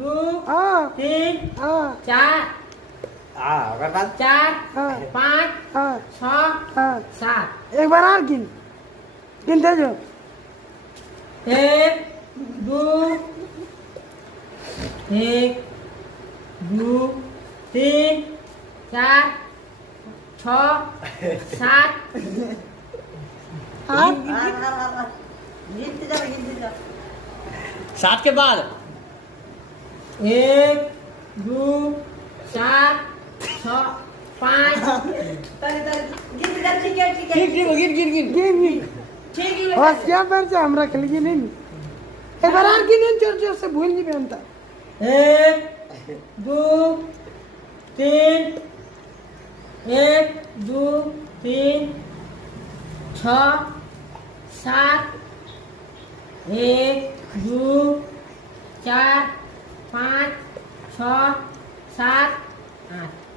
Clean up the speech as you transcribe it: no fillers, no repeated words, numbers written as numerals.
दो हाँ 3 हाँ 4 હા વગર બાદ 4 हाँ 5 हाँ 6 हाँ 7 एक बार और गिनते जाओ 1 2 1 2 3 4 6 7 हाँ गिनते जाओ 7 के बाद 1 2 4 6 5 तारी गिनते जा ठीक है गिन गिन गिन गिन गिन गिन ठीक है बस क्या पैर से हमरा खेल गए नहीं एक बार और गिन जोर जोर से भूल नहीं पहनता 1 2 3 1 2 3 6 7 1 2 4 5 6 7 8